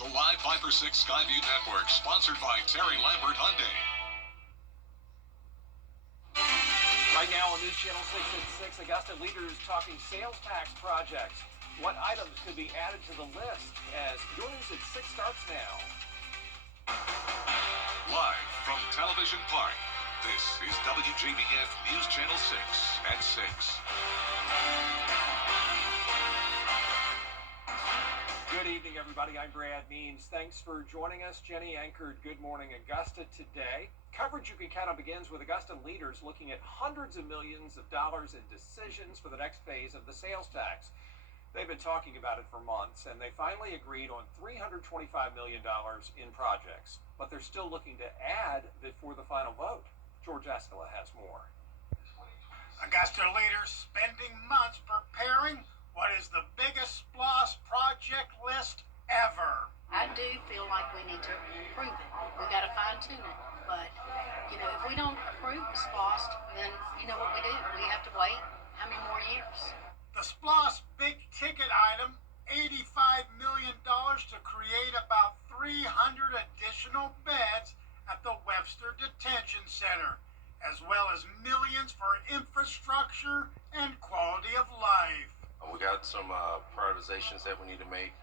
The live 5 for 6 Skyview Network, sponsored by Terry Lambert Hyundai. Right now on News Channel 666, Augusta leaders talking sales tax projects. What items could be added to the list as Your News at 6 starts now. Live from Television Park, this is WJBF News Channel 6 at 6. Good evening, everybody. I'm Brad Means. Thanks for joining us. Jenny anchored Good Morning Augusta today. Coverage you can count on begins with Augusta leaders looking at hundreds of millions of dollars in decisions for the next phase of the sales tax. They've been talking about it for months, and they finally agreed on $325 million in projects. But they're still looking to add before the final vote. George Escala has more. Augusta leaders spending months preparing what is the biggest SPLOST project list ever. I do feel like we need to approve it. We got to fine tune it. But, if we don't approve the SPLOST, then you know what we do? We have to wait how many more years? The SPLOST big ticket item, $85 million to create about 300 additional beds at the Webster Detention Center, as well as millions for infrastructure and quality of life. We got some prioritizations that we need to make,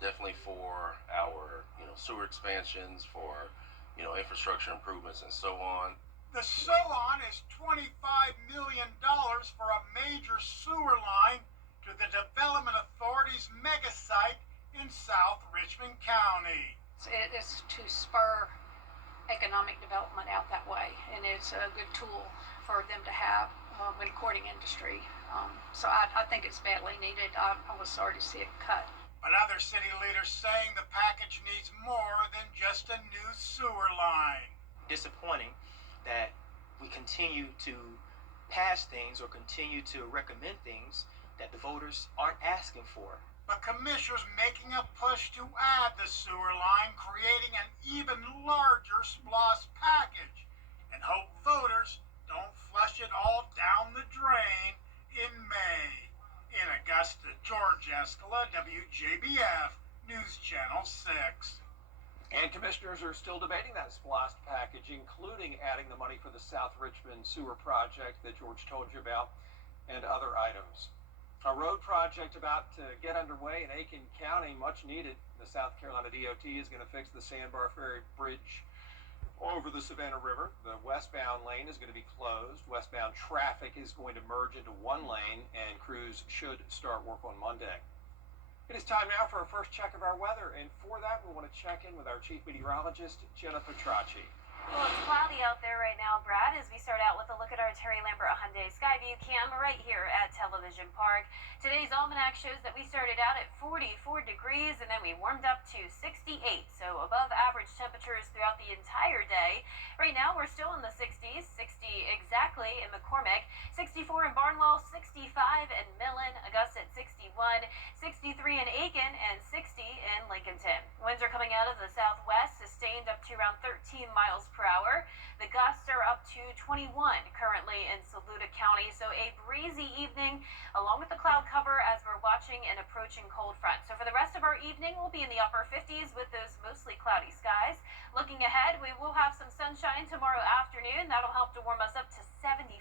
definitely for our sewer expansions, for infrastructure improvements, and so on. The so-on is $25 million for a major sewer line to the Development Authority's mega site in South Richmond County. It is to spur economic development out that way, and it's a good tool for them to have in the courting industry. So I think it's badly needed. I was sorry to see it cut. But other city leaders saying the package needs more than just a new sewer line. Disappointing that we continue to pass things or continue to recommend things that the voters aren't asking for. But commissioners making a push to add the sewer line, creating an even larger SPLOST package, and hope voters don't flush it all down the drain in May. In Augusta, George Escala, WJBF, News Channel 6. And commissioners are still debating that SPLOST package, including adding the money for the South Richmond sewer project that George told you about, and other items. A road project about to get underway in Aiken County, much needed. The South Carolina DOT is going to fix the Sandbar Ferry Bridge over the Savannah River. The westbound lane is going to be closed. Westbound traffic is going to merge into one lane, and crews should start work on Monday. It is time now for our first check of our weather, and for that we want to check in with our chief meteorologist, Jenna Petracci. Well, it's cloudy out there right now, Brad, as we start out with a look at our Terry Lambert Hyundai Skyview cam right here at Television Park. Today's almanac shows that we started out at 44 degrees and then we warmed up to 68, so above average temperatures throughout the entire day. Right now, we're still in the 60s, 60 exactly in McCormick, 64 in Barnwell, 65 in Millen, Augusta at 61, 63 in Aiken, and 60 in Lincolnton. Winds are coming out of the southwest, sustained up to around 13 miles per hour. The gusts are up to 21 currently in Saluda County, so a breezy evening along with the cloud cover as we're watching an approaching cold front. So for the rest of our evening, we'll be in the upper 50s with those mostly cloudy skies. Looking ahead, we will have some sunshine tomorrow afternoon. That'll help to warm us up to 74.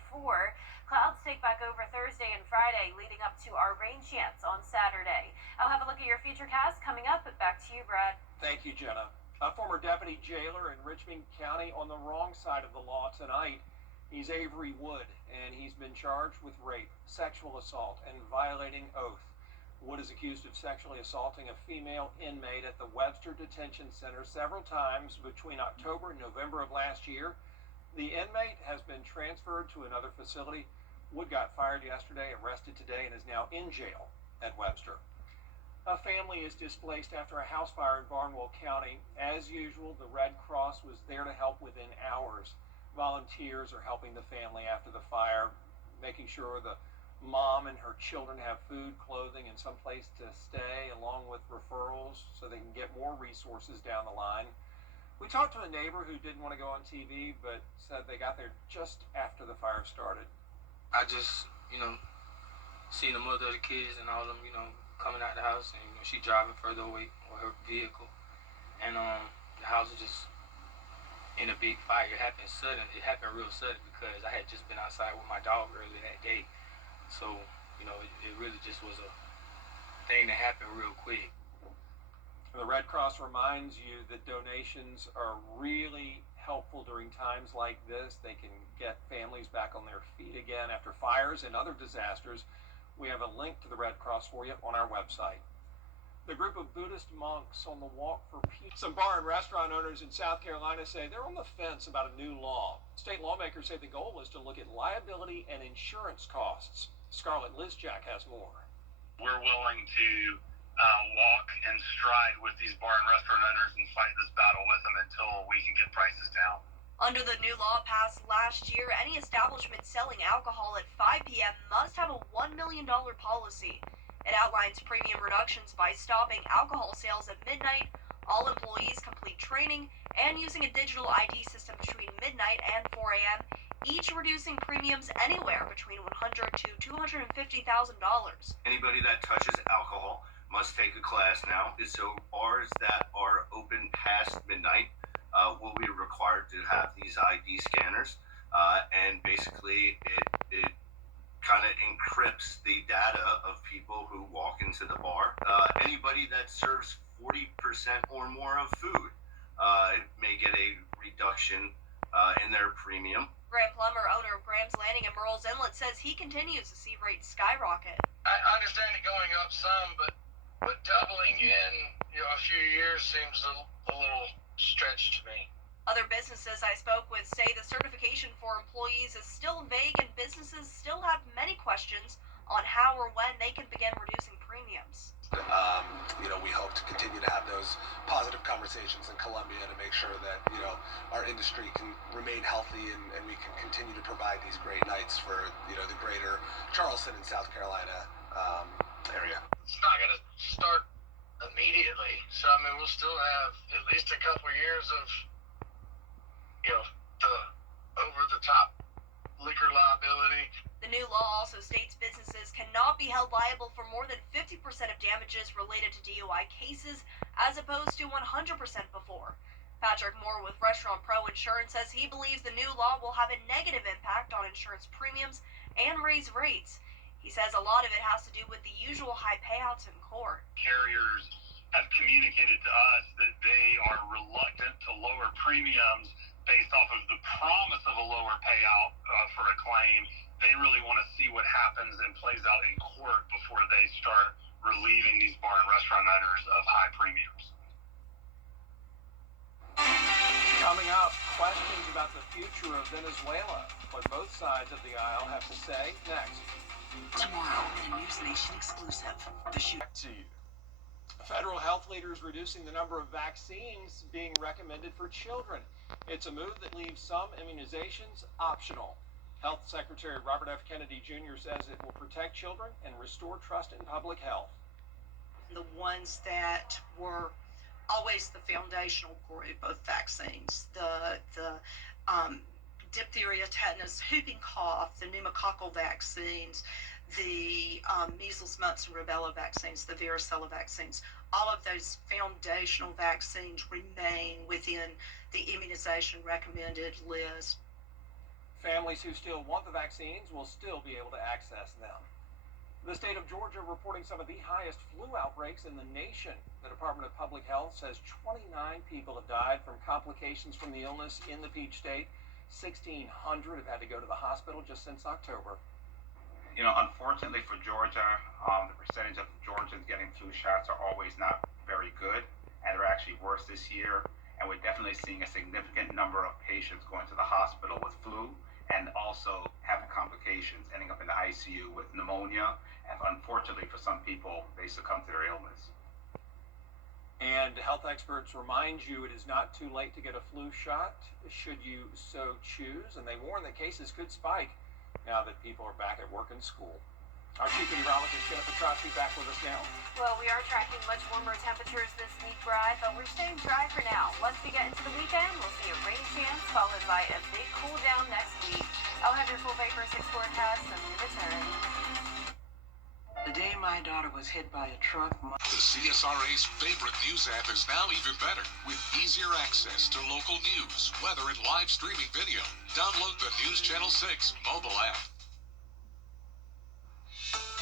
Clouds take back over Thursday and Friday, leading up to our rain chance on Saturday. I'll have a look at your futurecast coming up. Back to you, Brad. Thank you, Jenna. A former deputy jailer in Richmond County on the wrong side of the law tonight. He's Avery Wood, and he's been charged with rape, sexual assault, and violating oath. Wood is accused of sexually assaulting a female inmate at the Webster Detention Center several times between October and November of last year. The inmate has been transferred to another facility. Wood got fired yesterday, arrested today, and is now in jail at Webster. A family is displaced after a house fire in Barnwell County. As usual, the Red Cross was there to help within hours. Volunteers are helping the family after the fire, making sure the mom and her children have food, clothing, and some place to stay, along with referrals so they can get more resources down the line. We talked to a neighbor who didn't want to go on TV, but said they got there just after the fire started. I just, seen the mother of the kids and all them, coming out the house, and she driving further away with her vehicle, and the house was just in a big fire. It happened sudden. It happened real sudden because I had just been outside with my dog earlier that day, so it really just was a thing that happened real quick. The Red Cross reminds you that donations are really helpful during times like this. They can get families back on their feet again after fires and other disasters. We have a link to the Red Cross for you on our website. The group of Buddhist monks on the Walk for Peace. Some bar and restaurant owners in South Carolina say they're on the fence about a new law. State lawmakers say the goal is to look at liability and insurance costs. Scarlett Lizjack has more. We're willing to walk and stride with these bar and restaurant owners and fight this battle with them until we can get prices down. Under the new law passed last year, any establishment selling alcohol at 5 p.m. must have a $1 million policy. It outlines premium reductions by stopping alcohol sales at midnight, all employees complete training, and using a digital ID system between midnight and 4 a.m., each reducing premiums anywhere between $100,000 to $250,000. Anybody that touches alcohol must take a class now. So bars that are open past midnight will be required to have these ID scanners, and basically it kind of encrypts the data of people who walk into the bar. Anybody that serves 40% or more of food may get a reduction in their premium. Graham Plummer, owner of Graham's Landing and Merle's Inlet, says he continues to see rates skyrocket. I understand it going up some, but doubling in a few years seems a little stretched to me. Other businesses I spoke with say the certification for employees is still vague and businesses still have many questions on how or when they can begin reducing premiums. We hope to continue to have those positive conversations in Columbia to make sure that, our industry can remain healthy and we can continue to provide these great nights for, the greater Charleston and South Carolina area. It's not going to start immediately, so we'll still have at least a couple years of the over-the-top liquor liability. The new law also states businesses cannot be held liable for more than 50% of damages related to DUI cases, as opposed to 100% before. Patrick Moore with Restaurant Pro Insurance says he believes the new law will have a negative impact on insurance premiums and raise rates. He says a lot of it has to do with the usual high payouts in court. Carriers have communicated to us that they are reluctant to lower premiums based off of the promise of a lower payout for a claim. They really want to see what happens and plays out in court before they start relieving these bar and restaurant owners of high premiums. Coming up, questions about the future of Venezuela. What both sides of the aisle have to say next. Tomorrow, in a News Nation exclusive, the shoot. Back to you. Federal health leaders reducing the number of vaccines being recommended for children. It's a move that leaves some immunizations optional. Health Secretary Robert F. Kennedy Jr. says it will protect children and restore trust in public health. The ones that were always the foundational group of vaccines, the diphtheria, tetanus, whooping cough, the pneumococcal vaccines, the measles, mumps, and rubella vaccines, the varicella vaccines, all of those foundational vaccines remain within the immunization recommended list. Families who still want the vaccines will still be able to access them. The state of Georgia reporting some of the highest flu outbreaks in the nation. The Department of Public Health says 29 people have died from complications from the illness in the Peach State. 1,600 have had to go to the hospital just since October. Unfortunately for Georgia, the percentage of Georgians getting flu shots are always not very good, and they're actually worse this year. And we're definitely seeing a significant number of patients going to the hospital with flu and also having complications, ending up in the ICU with pneumonia. And unfortunately for some people, they succumb to their illness. And health experts remind you it is not too late to get a flu shot, should you so choose. And they warn that cases could spike now that people are back at work and school. Our chief meteorologist, Jennifer Trotski, back with us now. Well, we are tracking much warmer temperatures this week, Brad, but we're staying dry for now. Once we get into the weekend, we'll see a rain chance, followed by a big cool down next week. I'll have your full Vapor 6 forecast when we return. The day my daughter was hit by a truck. The CSRA's favorite news app is now even better, with easier access to local news, weather, and live streaming video. Download the News Channel 6 mobile app.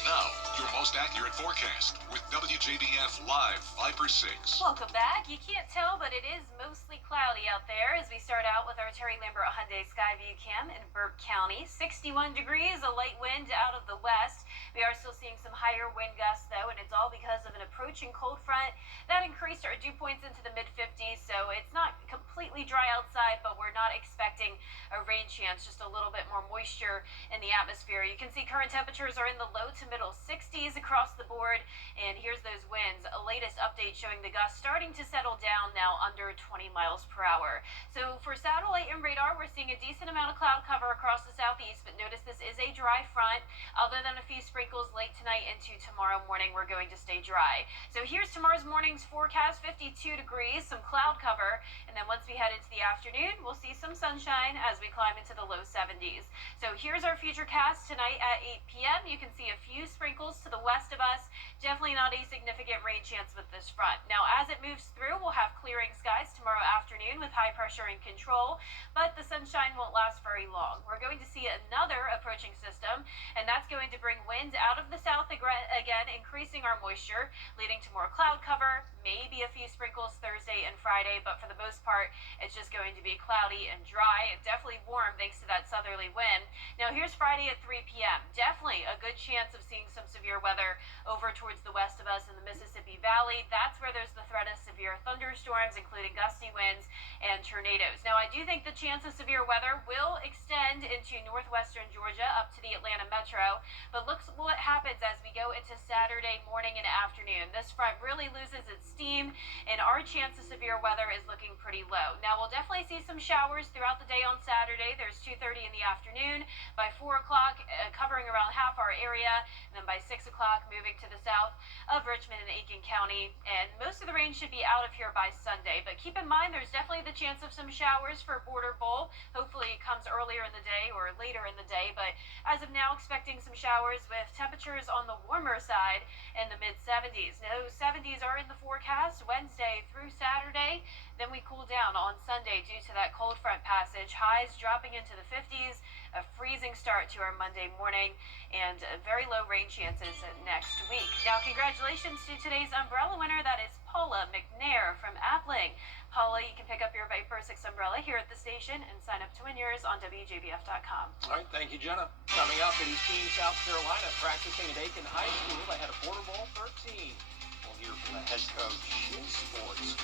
Now, your most accurate forecast with WJBF Live Viper 6. Welcome back. You can't tell, but it is mostly cloudy out there as we start out with our Terry Lambert Hyundai Skyview Cam in Burke County. 61 degrees, a light wind out of the west. We are still seeing some higher wind gusts, though, and it's all because of an approaching cold front that increased our dew points into the mid-50s, so it's not completely dry outside, but we're not expecting a rain chance, just a little bit more moisture in the atmosphere. You can see current temperatures are in the low to middle 60s across the board, and here's those winds. A latest update showing the gusts starting to settle down now under 20 miles per hour. So for satellite and radar, we're seeing a decent amount of cloud cover across the southeast, but notice this is a dry front. Other than a few sprinkles late tonight into tomorrow morning, we're going to stay dry. So here's tomorrow's morning's forecast, 52 degrees, some cloud cover, and then once we head into the afternoon, we'll see some sunshine as we climb into the low 70s. So here's our future cast tonight at 8 p.m. You can see a few sprinkles to the west of us. Definitely not a significant rain chance with this front. Now, as it moves through, we'll have clearing skies tomorrow afternoon with high pressure in control, but the sunshine won't last very long. We're going to see another approaching system, and that's going to bring winds out of the south again, increasing our moisture, leading to more cloud cover, maybe a few sprinkles Thursday and Friday, but for the most part, it's just going to be cloudy and dry and definitely warm thanks to that southerly wind. Now, here's Friday at 3 p.m. Definitely a good chance of seeing some severe weather over towards the west of us in the Mississippi Valley. That's where there's the threat of severe thunderstorms, including gusty winds and tornadoes. Now, I do think the chance of severe weather will extend into northwestern Georgia up to the Atlanta metro, but look what happens as we go into Saturday morning and afternoon. This front really loses its steam, and our chance of severe weather is looking pretty low. Now, we'll definitely see some showers throughout the day on Saturday. There's 2:30 in the afternoon. By 4 o'clock, covering around half our area, and then by 6 o'clock, moving to the south of Richmond and Aiken County, and most of the rain should be out of here by Sunday. But keep in mind, there's definitely the chance of some showers for Border Bowl. Hopefully, it comes earlier in the day or later in the day, but as of now, expecting some showers with temperatures on the warmer side in the mid-70s. Now, those 70s are in the forecast Wednesday through Saturday. Then we cool down on Sunday due to that cold front passage. Highs dropping into the 50s, a freezing start to our Monday morning, and very low rain chances next week. Now, congratulations to today's umbrella winner. That is Paula McNair from Appling. Paula, you can pick up your Viper 6 umbrella here at the station and sign up to win yours on WJBF.com. All right, thank you, Jenna. Coming up at East Keene, South Carolina, practicing at Aiken High School. They had a Border Bowl 13. We'll hear from the head coach in sports.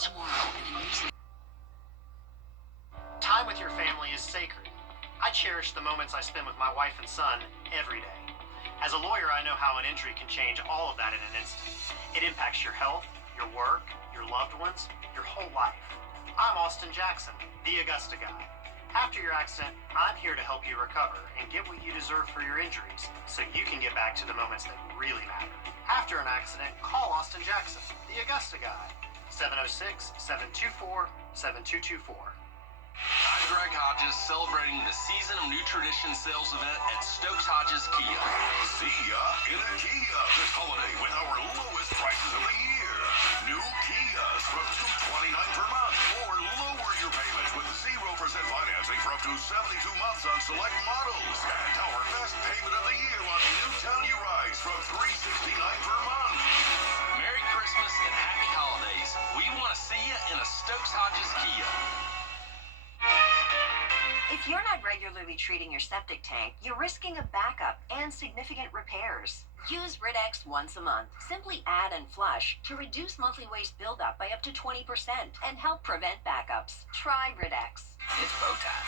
Tomorrow in the news. Time with your family is sacred. I cherish the moments I spend with my wife and son every day. As a lawyer, I know how an injury can change all of that in an instant. It impacts your health, your work, your loved ones, your whole life. I'm Austin Jackson, the Augusta guy. After your accident, I'm here to help you recover and get what you deserve for your injuries so you can get back to the moments that really matter. After an accident, call Austin Jackson, the Augusta guy. 706-724-7224. I'm Greg Hodges, celebrating the Season of New Tradition sales event at Stokes Hodges Kia. See ya in a Kia this holiday with our lowest prices of the year. New Kias from $229 per month, or lower your payments with 0% financing for up to 72 months on select models. And our best payment of the year on new Tellurides from $369 per month. Merry Christmas and Happy Holidays. We want to see you in a Stokes Hodges Kia. If you're not regularly treating your septic tank, you're risking a backup and significant repairs. Use Rid-X once a month. Simply add and flush to reduce monthly waste buildup by up to 20% and help prevent backups. Try Rid-X. It's bow time.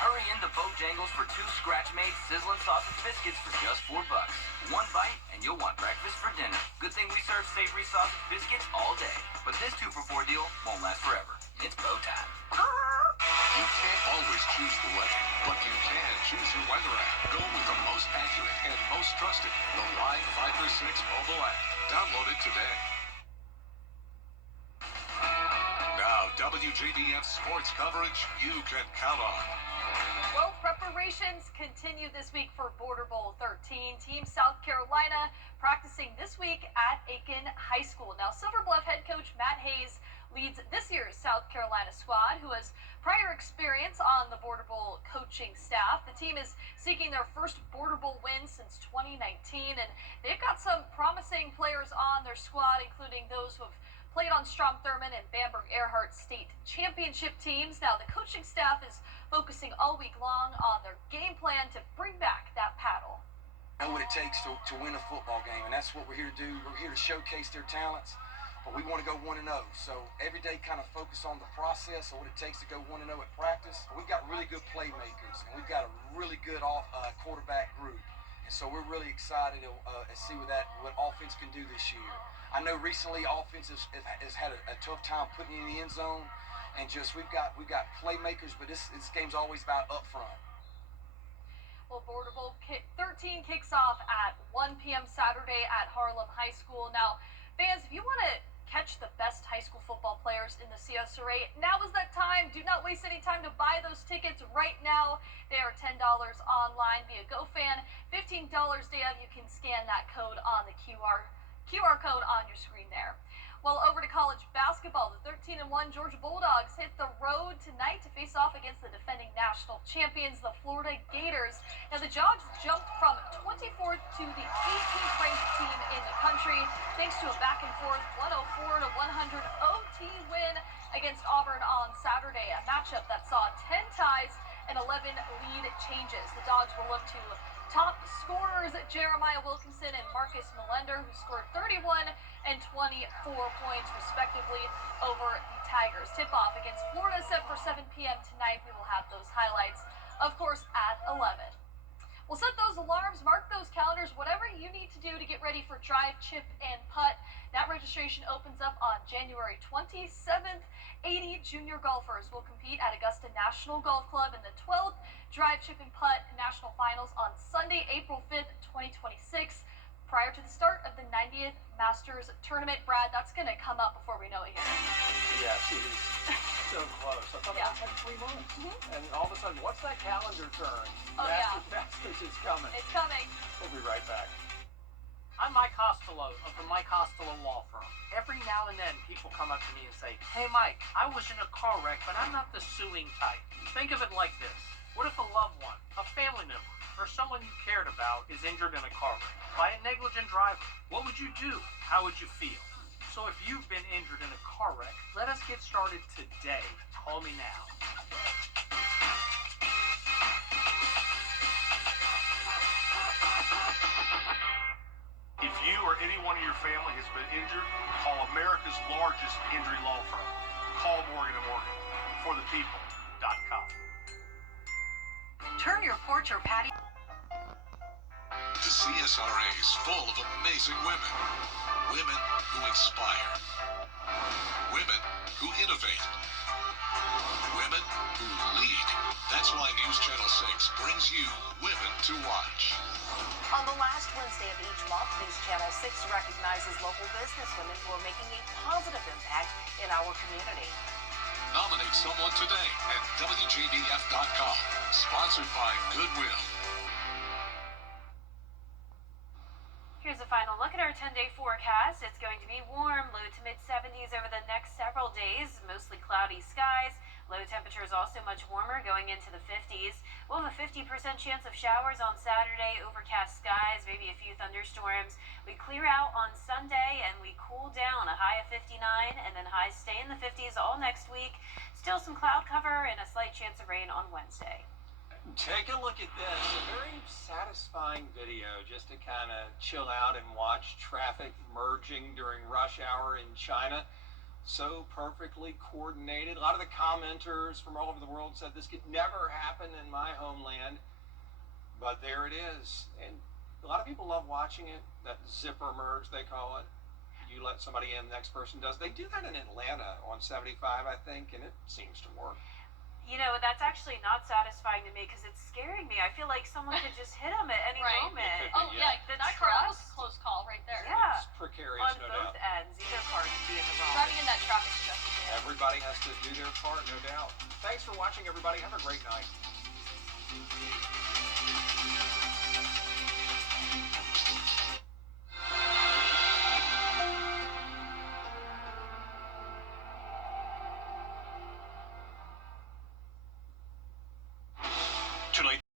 Hurry into Bojangles for 2 scratch-made sizzling sausage biscuits for just $4. One bite and you'll want breakfast for dinner. Good thing we serve savory sausage biscuits all day. But this 2-for-4 deal won't last forever. It's bow time. You can't always choose the weather, but you can choose your weather app. Go with the most accurate and most trusted, the Live Viper 6 mobile app. Download it today. Now, WJBF sports coverage you can count on. Well, preparation preparations continue this week for Border Bowl 13. Team South Carolina practicing this week at Aiken High School. Now, Silver Bluff head coach Matt Hayes leads this year's South Carolina squad, who has prior experience on the Border Bowl coaching staff. The team is seeking their first Border Bowl win since 2019, and they've got some promising players on their squad, including those who have played on Strom Thurmond and Bamberg Earhart state championship teams. Now, the coaching staff is focusing all week long on their game plan to bring back that paddle. Know what it takes to win a football game, and that's what we're here to do. We're here to showcase their talents, but we want to go 1-0. So every day kind of focus on the process of what it takes to go 1-0 at practice. We've got really good playmakers, and we've got a really good quarterback group. And so we're really excited to see what offense can do this year. I know recently offense has had a tough time putting in the end zone, and just we've got playmakers, but this game's always about up front. Well, Border Bowl 13 kicks off at 1 p.m. Saturday at Harlem High School. Now, fans, if you want to catch the best high school football players in the CSRA, now is that time. Do not waste any time to buy those tickets right now. They are $10 online via GoFan, $15 Dan. You can scan that code on the QR code on your screen there. Well, over to college basketball, the 13-1 Georgia Bulldogs hit the road tonight to face off against the defending national champions, the Florida Gators. Now, the Jogs jumped from 24th to the 18th ranked team in the country thanks to a back-and-forth 104-100 OT win against Auburn on Saturday, a matchup that saw 10 ties and 11 lead changes. The Dogs will look to top scorers Jeremiah Wilkinson and Marcus Millender, who scored 31 and 24 points respectively over the Tigers. Tip-off against Florida set for 7 p.m. tonight. We will have those highlights, of course, at 11. We'll set those alarms, mark those calendars, whatever you need to do to get ready for drive, chip, and putt. That registration opens up on January 27th. 80 junior golfers will compete at Augusta National Golf Club in the 12th Drive, Chip, and Putt National Finals on Sunday, April 5th, 2026. Prior to the start of the 90th Masters Tournament. Brad, that's going to come up before we know it here. Yes, it is so close. I thought it was like 3 months. And all of a sudden, what's that calendar turn? Oh, Masters is coming. It's coming. We'll be right back. I'm Mike Costello of the Mike Costello Law Firm. Every now and then, people come up to me and say, "Hey, Mike, I was in a car wreck, but I'm not the suing type." Think of it like this. What if a loved one, a family member, or someone you cared about is injured in a car wreck by a negligent driver? What would you do? How would you feel? So if you've been injured in a car wreck, let us get started today. Call me now. If you or anyone in your family has been injured, call America's largest injury law firm. Call Morgan & Morgan. ForThePeople.com. Turn your porch or patio. The CSRA is full of amazing women. Women who inspire. Women who innovate. Women who lead. That's why News Channel 6 brings you Women to Watch. On the last Wednesday of each month, News Channel 6 recognizes local businesswomen who are making a positive impact in our community. Nominate someone today at WJBF.com. Sponsored by Goodwill. Here's a final look at our 10-day forecast. It's going to be warm, low to mid-70s over the next several days, mostly cloudy skies. Low temperatures also much warmer going into the 50s. We'll have a 50% chance of showers on Saturday, overcast skies, maybe a few thunderstorms. We clear out on Sunday and we cool down, a high of 59, and then highs stay in the 50s all next week. Still some cloud cover and a slight chance of rain on Wednesday. Take a look at this. A very satisfying video just to kind of chill out and watch traffic merging during rush hour in China. So perfectly coordinated. A lot of the commenters from all over the world said this could never happen in my homeland. But there it is. And a lot of people love watching it. That zipper merge, they call it. You let somebody in, the next person does. They do that in Atlanta on 75, I think, and it seems to work. You know, that's actually not satisfying to me because it's scaring me. I feel like someone could just hit them at any moment. Oh, yeah, that car was a close call right there. Yeah. It's precarious, on no both doubt. ends. Either car could be in the wrong. Driving in that traffic stress. Everybody has to do their part, no doubt. Thanks for watching, everybody. Have a great night.